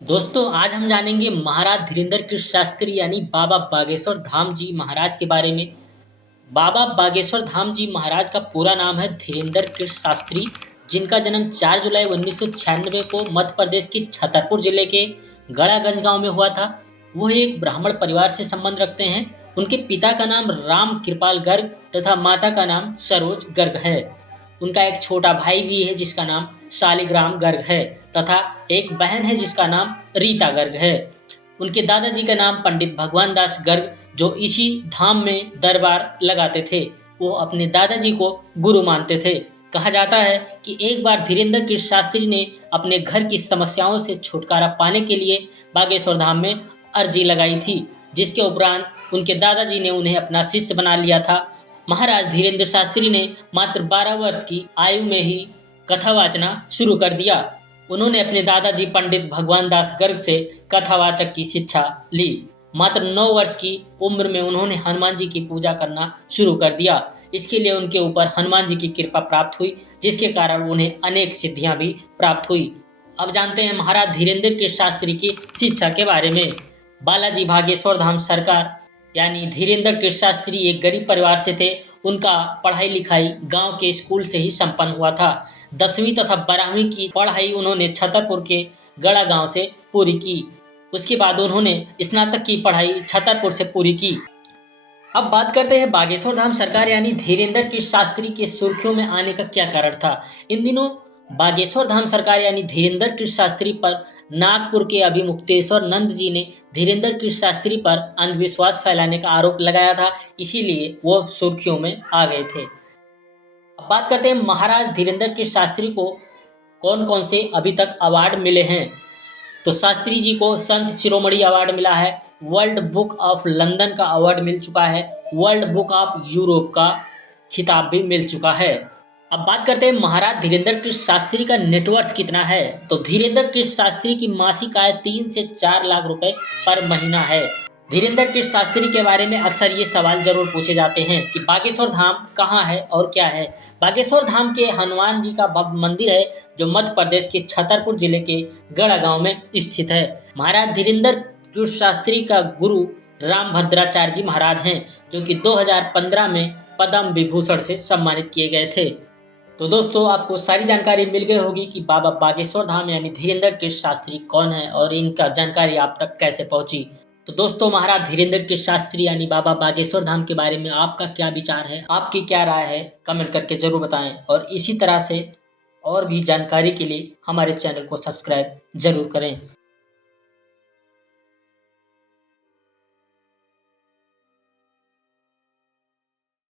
दोस्तों आज हम जानेंगे महाराज धीरेंद्र कृष्ण शास्त्री यानी बाबा बागेश्वर धाम जी महाराज के बारे में। बाबा बागेश्वर धाम जी महाराज का पूरा नाम है धीरेंद्र कृष्ण शास्त्री, जिनका जन्म 4 जुलाई 1996 को मध्य प्रदेश के छतरपुर जिले के गड़ागंज गांव में हुआ था। वो एक ब्राह्मण परिवार से संबंध रखते हैं। उनके पिता का नाम राम कृपाल गर्ग तथा माता का नाम सरोज गर्ग है। उनका एक छोटा भाई भी है जिसका नाम शालिग्राम गर्ग है तथा एक बहन है जिसका नाम रीता गर्ग है। उनके दादाजी का नाम पंडित भगवान दास गर्ग, जो इसी धाम में दरबार लगाते थे। वो अपने दादाजी को गुरु मानते थे। कहा जाता है कि एक बार धीरेंद्र कृष्ण शास्त्री ने अपने घर की समस्याओं से छुटकारा पाने के लिए बागेश्वर धाम में अर्जी लगाई थी, जिसके उपरांत उनके दादाजी ने उन्हें अपना शिष्य बना लिया था। महाराज धीरेंद्र शास्त्री ने मात्र 12 वर्ष की आयु में ही कथा वाचना शुरू कर दिया। उन्होंने अपने दादाजी पंडित भगवान दास गर्ग से कथावाचक की शिक्षा ली। मात्र 9 वर्ष की उम्र में उन्होंने हनुमान जी की पूजा करना शुरू कर दिया। इसके लिए उनके ऊपर हनुमान जी की कृपा प्राप्त हुई, जिसके कारण उन्हें अनेक सिद्धियां भी प्राप्त हुई। अब जानते हैं महाराज धीरेंद्र कृष्ण शास्त्री की शिक्षा के बारे में। बालाजी बागेश्वर धाम सरकार यानी धीरेंद्र कृष्ण शास्त्री एक गरीब परिवार से थे। उनका पढ़ाई लिखाई गांव के स्कूल से ही संपन्न हुआ था। 10वीं तथा 12वीं की पढ़ाई उन्होंने छतरपुर के गड़ा गांव से पूरी की। उसके बाद उन्होंने स्नातक की पढ़ाई छतरपुर से पूरी की। अब बात करते हैं बागेश्वर धाम सरकार यानी धीरेंद्र कृष्ण शास्त्री के सुर्खियों में आने का क्या कारण था। इन दिनों बागेश्वर धाम सरकार यानी धीरेंद्र कृष्ण शास्त्री पर नागपुर के अभिमुक्तेश्वर नंद जी ने धीरेंद्र कृष्ण शास्त्री पर अंधविश्वास फैलाने का आरोप लगाया था, इसीलिए वो सुर्खियों में आ गए थे। अब बात करते हैं महाराज धीरेंद्र कृष्ण शास्त्री को कौन कौन से अभी तक अवार्ड मिले हैं। तो शास्त्री जी को संत शिरोमणि अवार्ड मिला है, वर्ल्ड बुक ऑफ लंदन का अवार्ड मिल चुका है, वर्ल्ड बुक ऑफ यूरोप का खिताब भी मिल चुका है। अब बात करते हैं महाराज धीरेंद्र कृष्ण शास्त्री का नेटवर्थ कितना है। तो धीरेंद्र कृष्ण शास्त्री की मासिक आय 3 से 4 लाख रुपए पर महीना है। धीरेंद्र कृष्ण शास्त्री के बारे में अक्सर ये सवाल जरूर पूछे जाते हैं कि बागेश्वर धाम कहाँ है और क्या है। बागेश्वर धाम के हनुमान जी का भव्य मंदिर है, जो मध्य प्रदेश के छतरपुर जिले के गड़ा गांव में स्थित है। महाराज धीरेंद्र कृष्ण शास्त्री का गुरु रामभद्राचार्य जी महाराज हैं, जो कि 2015 में पद्म विभूषण से सम्मानित किए गए थे। तो दोस्तों आपको सारी जानकारी मिल गई होगी कि बाबा बागेश्वर धाम यानी धीरेंद्र कृष्ण शास्त्री कौन है और इनका जानकारी आप तक कैसे पहुंची। तो दोस्तों महाराज धीरेंद्र कृष्ण शास्त्री यानी बाबा बागेश्वर धाम के बारे में आपका क्या विचार है, आपकी क्या राय है, कमेंट करके जरूर बताएं। और इसी तरह से और भी जानकारी के लिए हमारे चैनल को सब्सक्राइब जरूर करें।